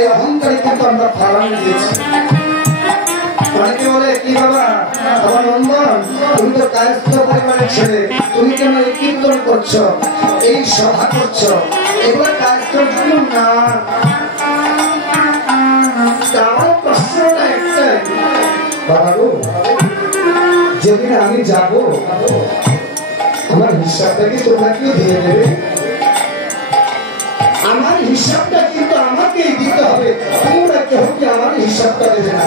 তাই অহংকারী কিন্তু আমরা ফালান দিয়েছি। অনেকে বলে কি বাবা আমার নন্দন, তুমি তো কায়স্থ পরিবারের ছেলে, তুমি কেন এই কীর্তন করছো, এই সভা করছো, এগুলো কায়স্থর জন্য না। আমার প্রশ্নটা একটাই, বাবা গো, যেদিন আমি যাব আমার হিসাবটা কি তোমরা কি দিয়ে দেবে? আমার হিসাবটা কিন্তু আমাকেই দিতে হবে, তোমরা কেউ কি আমার হিসাবটা দেবে না।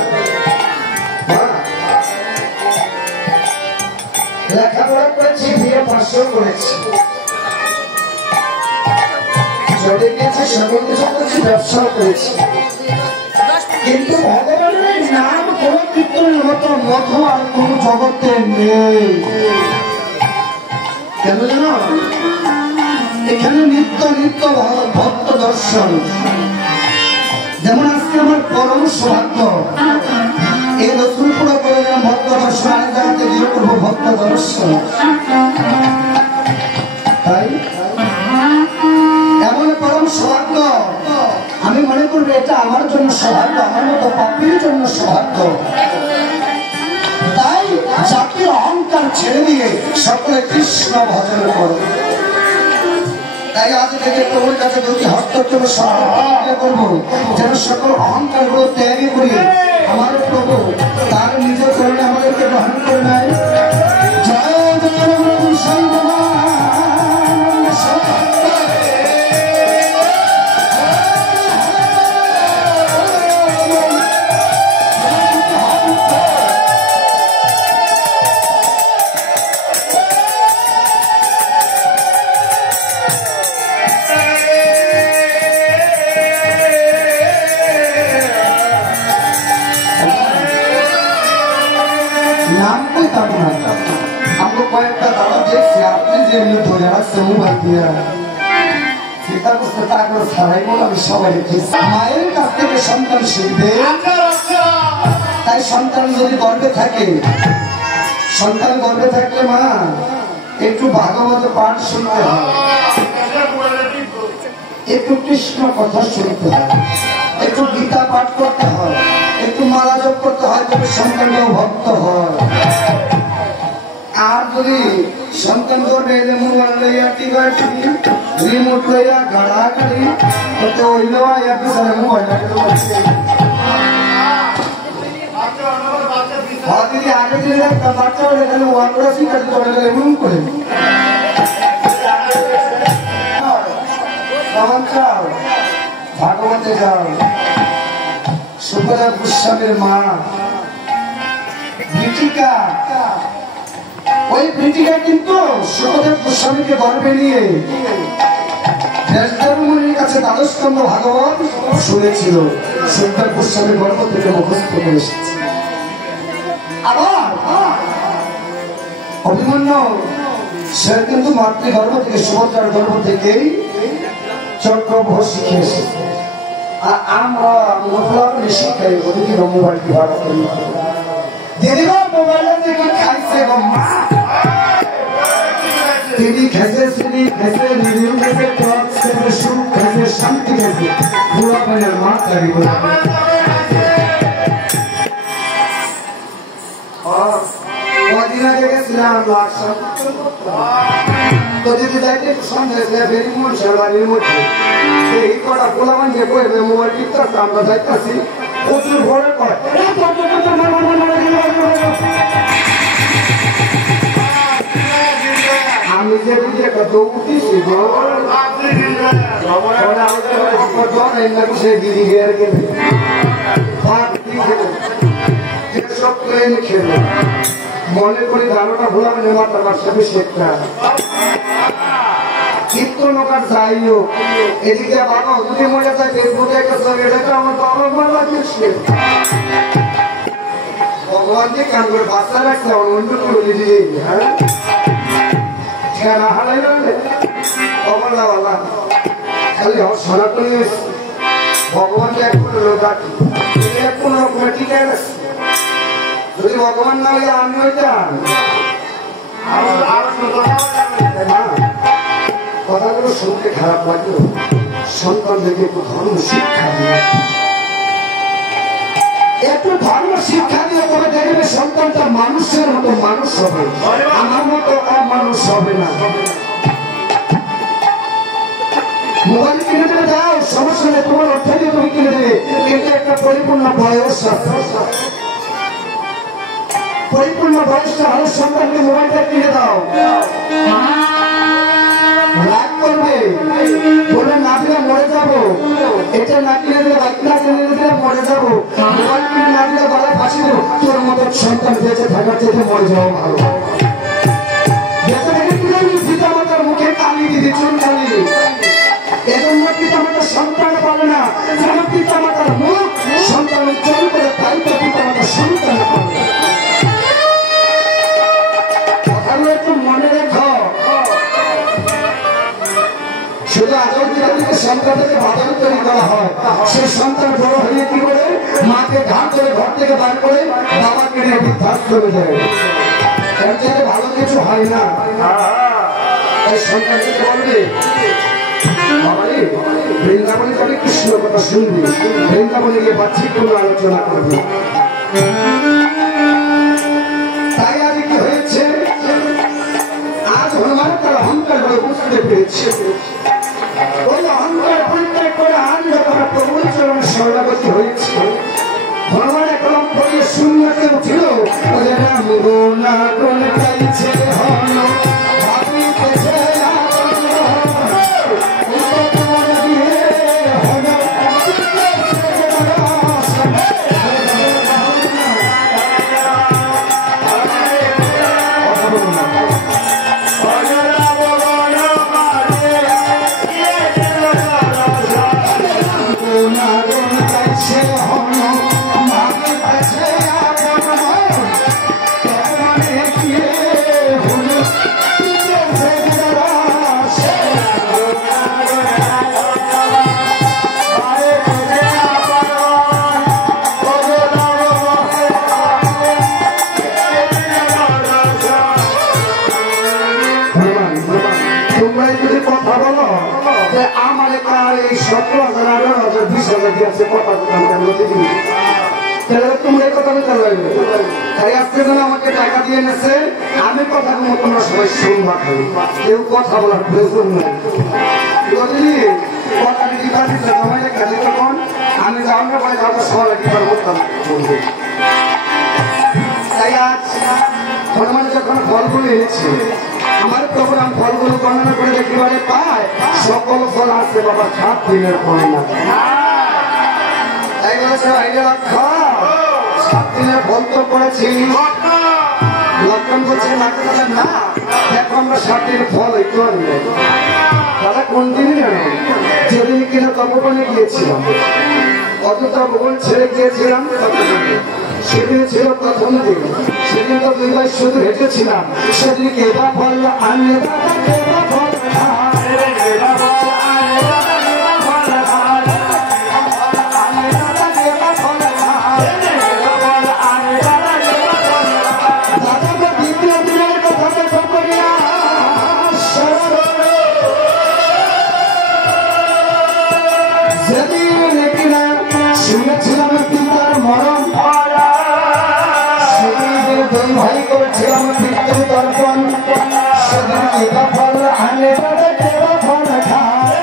লেখাপড়া করেছি, বিয়ে 500 করেছি, চলে গেছে, সকল কিছু করেছি, ব্যবসাও করেছি, কিন্তু ভগবানের নাম কোন কীর্তনের মতো মধু আর কোন জগতে নেই। কেন জানো? এখানে নিত্য নিত্য ভক্ত দর্শন। যেমন আজকে আমার পরম সৌভাগ্য, এই রসুলপুরে করলাম ভক্ত দর্শন, আরেক জায়গাতে গিয়ে করবো ভক্ত দর্শন। তাই এমন পরম সৌভাগ্য, আমি মনে করবো এটা আমার জন্য সৌভাগ্য, আমার মতো পাপীর জন্য সৌভাগ্য। তাই জাতির অহংকার ছেড়ে দিয়ে সকলে কৃষ্ণ ভজন করে। তাই আজ থেকে প্রভুর কাছে প্রতি হস্তক্ষেপ করবো, যেন সকল অহংকার গুলো ত্যাগ করি আমার প্রভু তার নিজের চরণে আমাদেরকে গ্রহণ করে নেয়। জয় জয় हमको कয়েকটা দাদা দেখছি, আপনি যে এমনি ধরে রাখছে মোবাইল দিয়ে, সেটা বুঝতে তা করে ছাড়াই বলে আমি সবাই দেখেছি। মায়ের কাছ থেকে সন্তান শিখবে, তাই সন্তান যদি গর্বে থাকে, সন্তান গর্বে থাকলে মা একটু ভাগবত পাঠ শুনতে হয়, একটু কৃষ্ণ কথা শুনতে হয়, একটু গীতা পাঠ করতে হয়, একটু মালা জপ করতে হয়, তবে সন্তানটাও ভক্ত হয়। আর যদি সন্তান করবে মোবাইল লইয়া টিভি রিমোট লইয়া গাড়াগাড়ি করতে হইল, পিছনে মোবাইলটাকে আগে দিলে বাচ্চা হলে তাহলে ওয়ানরা শিকার করে এমন করে ভাগবতে যাও। সুখদেব গোস্বামীর মা বীটিকা, ওই বীটিকা কিন্তু সুখদেব গোস্বামীকে গর্বে নিয়ে দেশধর্মমণির কাছে দ্বাদশতম ভাগবত শুনেছিল, সুখদেব গোস্বামীর গর্ব থেকে মুখস্থ করে এসেছে। আবার অভিমন্যু সে কিন্তু মাতৃগর্ভ থেকে, সুভদ্রার গর্ভ থেকেই চক্রভ্য শিখে এসেছে। আর আমরা মোবাইল শিখাই ওদিকে মোবাইল ব্যবহার করি, দিদিমা মোবাইলের থেকে খাইছে টিভি খেছে, সিডি খেছে, রিভিউ খেছে, ক্লথ খেছে, সুখ খেছে, শান্তি খেছে, পুরো পানের মা গাড়ি করে কদিন আগে গেছিলাম তো যদি যাইতে সন্দেহ বেরি মন বাড়ির মধ্যে এই কটা পোলাবান যে করবে মোবাইল টিপতে আমরা যাইতেছি, প্রচুর ভরে করে আমি যে বুঝে কত উঠিছি সে দিদি গিয়ে গেলে সব প্লেন খেলে মনে করি ধারণা ভুলা মানে মাতার বাসাবে শেখা কীর্তন ওকার যাই হোক। এদিকে বাবা যদি মনে যায় ফেসবুকে একটা ছবি, এটা আমার বাবা মা লাগিয়েছে ভগবান যে কান করে বাচ্চা রাখছে আমার অন্য করে দিয়ে। হ্যাঁ খেলা হারাই রইলে খবর না বাবা, খালি সনাতনী ভগবানকে এক করে লোক এক কোন রকমের টিকে গেছে। যদি ভগবান না হইলে আমি হইতাম, কথাগুলো শুনতে খারাপ লাগলো। সন্তানদেরকে একটু ধর্ম শিক্ষা দিয়ে, একটু ধর্ম শিক্ষা দিয়ে তবে দেখবে সন্তানটা মানুষের মতো মানুষ হবে, আমার মতো অমানুষ হবে না। মোবাইল কিনে দিলে দাও, সমস্যা নেই, তোমার অর্থ দিয়ে তুমি কিনে দেবে, কিন্তু একটা পরিপূর্ণ বয়স আছে। পরিপূর্ণ বয়সটা হলে সন্তানকে মোবাইলটা কিনে দাও। রাগ করবে, বলে না দিলে মরে যাবো, এটা না কিনে দিলে, বাইক না কিনে দিলে মরে যাবো, মোবাইল কিনে না দিলে গলায় ফাঁসি দেবো, তোর মতো সন্তান বেঁচে থাকার চেয়ে মরে যাওয়া ভালো। বেঁচে থেকে কিনে পিতা মাতার মুখে কালি দিদি, চুন কালি, এজন্য পিতা মাতার সন্তান পাবে না, কারণ পিতা মাতার মুখ সন্তান উজ্জ্বল করে, তাই তো পিতা মাতার সন্তান পাবে। কথাগুলো একটু মনে রেখো। শুধু আদর দিকে সন্তানকে বাদল তৈরি করা হয়, সেই সন্তান বড় হয়ে কি করে মাকে ঘাট করে ঘর থেকে বার করে বাবাকে নিয়ে বৃদ্ধাশ্রমে চলে যায়। এর থেকে ভালো কিছু হয় না। এই সন্তানকে বলবে, বাবারে বৃন্দাবনে তবে কৃষ্ণ কথা শুনবি, বৃন্দাবনে গিয়ে বাচ্চিক কোনো আলোচনা করবি। তাই আজ কি হয়েছে, আজ হনুমান তার অহংকার করে বুঝতে পেরেছে, ওই অহংকার পরিত্যাগ করে আজ যখন প্রভুর চরণে শরণাগত হয়েছে, হনুমান কলম পড়িয়ে শূন্যতে উঠিল, রাম গুণা গুণ গাইছে হন ভাবিতেছে আমাকে টাকা দিয়ে এনেছে, আমি কথা তোমরা সবাই শুনবা, কেউ কথা বলার প্রয়োজন নেই। কথা দিতে জমাইলে খালি তখন আমি যাওয়ার পরে কাউকে সবাই কিবার করতাম। তাই আজ হনুমান যখন ফলগুলো এনেছে, আমার প্রোগ্রাম ফলগুলো গণনা করে দেখিবারে পায় সকল ফল আসছে বাবা 7 দিনের ফল না। তাই বলেছে ভাইরা লক্ষ্য 7 দিনের ফল তো করেছি, লক্ষণ বলছে মাকে দাদা না, দেখো আমরা 7 দিনের ফল একটু আনবে। দাদা কোন দিনই জানো, যেদিন কিনা তপবনে গিয়েছিলাম, অত তপবন ছেড়ে গিয়েছিলাম, সেদিন ছিল প্রথম দিন, সেদিন তো 2 ভাই শুধু হেঁটেছিলাম, সেদিন কেবা ফল আনলে দাদা কেবা ফল শুনেছিলাম পিতার মরণ, সেদিন 2 ভাই করেছিলাম পিতৃ তর্পণ, সেদিন কেবা ফল আনে দাদা কেবা ফল খায়।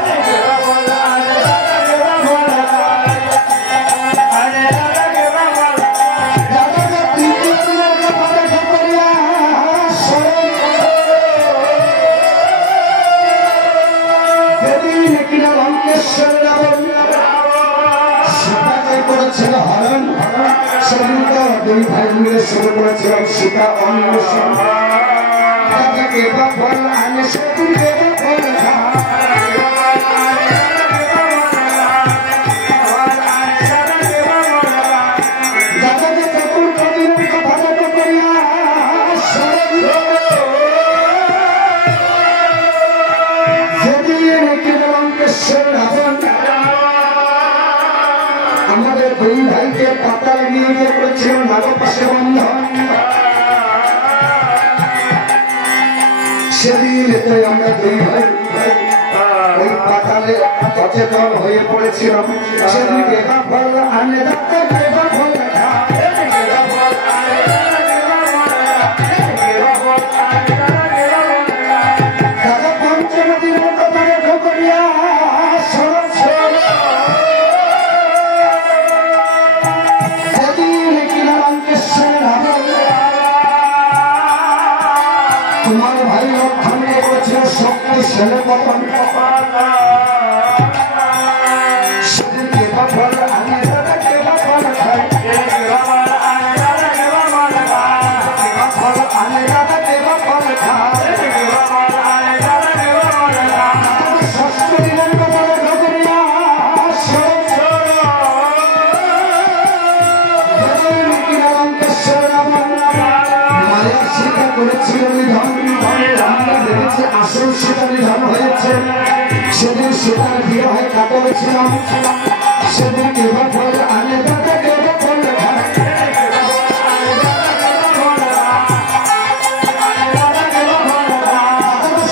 সেদিন কিনা লঙ্কেশ্বর রাবণ সীতাকে করেছিল হরণ, সেদিন তো 2 ভাই মিলে শুরু করেছিলাম সীতা অন্বেষণ। দাদা কেবা ফল আনে সেদিন কেবা ফল দাদাকে চতুর প্রদিনের কথা যত করিয়া সেদিন কিনা লঙ্কেশ্বর রাবণ আমাদের 2 ভাইকে পাতাল নিয়ে গিয়ে করেছিল নাগপাশে বন্ধন। সেদিন আমরা 2 ভাই ওই পাতা সকালে অচেতন হয়ে পড়েছিলাম সেদিকে ফল আনে দাঁতে ফল দাদা পঞ্চম দিনের কথা রেখো করিয়া সেদিন কিনা লঙ্কেশ্বরের তোমার ভাই লক্ষণ করেছিল শক্তিশালী পতন সেদিন কেবা ফল আনে দাদা কেবা ফল খায় ফল আনে দাদা কেবা ফল খায় ষষ্ঠ দিনের কথা রেখো করিয়া কিনা লঙ্কেশ্বরের মায়া স্বীকার করেছিল নিধন আসল সেটা নিধন হয়েছে সেদিন সেটার বিয়ে হয়ে কাটাচ্ছিলাম সেদিন কেবা ফল আনে দাদা কেবা ফল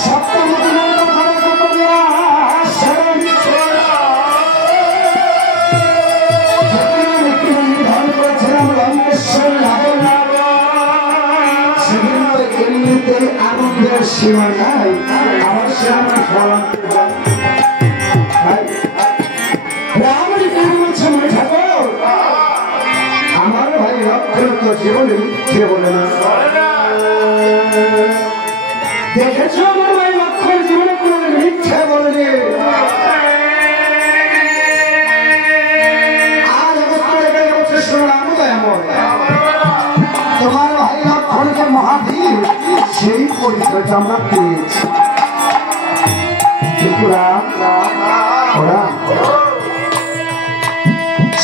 সপ্তম দিনের নিধন করেছিলাম লঙ্কেশ্বর আনন্দের সীমা নাই আমার সামনে আমার ভাই লক্ষণ তো জীবনে মিথ্যে বলে না দেখেছ আমার ভাই লক্ষণ জীবনে কোনোদিন মিথ্যে বলেনি আর বছর শুনলাম এমন তোমার ভাই লক্ষণ যে মহাবীর সেই পরিচয়টা আমরা পেয়েছি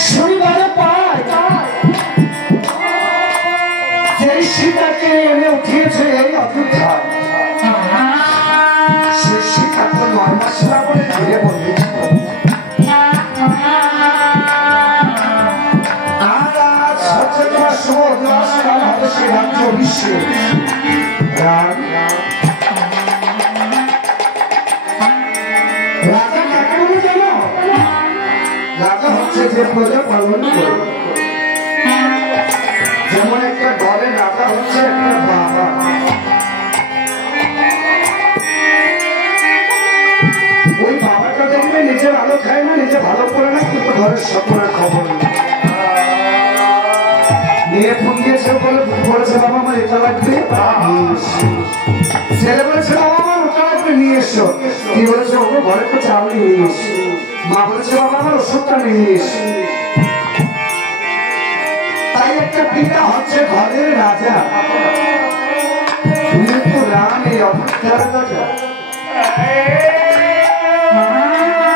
শনিবারে পায় সেই সীতাকে এনে উঠিয়েছে এই অযোধ্যায় সে সীতা তো 9 মাস বলে ঘিরে বলেছিল আর সচেতন সমস্যা হবে সে রাজ্য বিশ্বে রাজা কাকে বলে জানো রাজা হচ্ছে যে প্রজা পালন করে যেমন একটা ঘরের রাজা হচ্ছে একটা বাবা ওই বাবাটা দেখবে নিজে ভালো খায় না নিজে ভালো করে না কিন্তু ঘরের সকলের খবর নিয়ে ফোন দিয়েছে বলেছে বাবা আমার এটা লাগবে ছেলে বলেছে বাবা আমার ওটা লাগবে নিয়ে এসো কি বলেছে ওকে ঘরে তো চাউল নিয়ে এসো মা বলেছে বাবা আমার ওষুধটা নিয়ে এসো তাই একটা পিতা হচ্ছে ঘরের রাজা তুমি তো রাম এই অবস্থার রাজা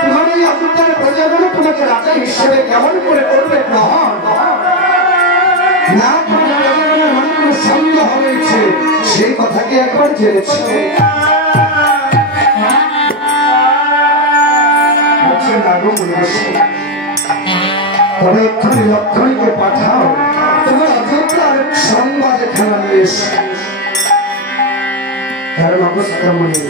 তোমার এই অবস্থার প্রজাগুলো তোমাকে রাজা হিসেবে কেমন করে করবে গ্রহণ না সন্দেহ হয়েছে সেই কথাকে একবার জেনেছে তবে এক্ষুনি লক্ষণকে পাঠাও তোমার অযোধ্যার সংবাদ এখানে নিয়ে এসে কারণ অবস্থা মনে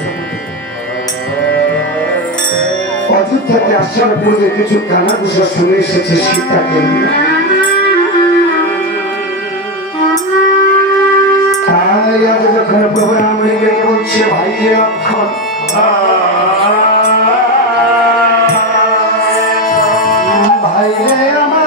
অযোধ্যাতে আসার পূর্বে কিছু কানা ঘুষা শুনে এসেছে সীতাকে নিয়ে তাই আজ যখন প্রভু রামকে বলছে ভাই লক্ষণ ভাই রে আমার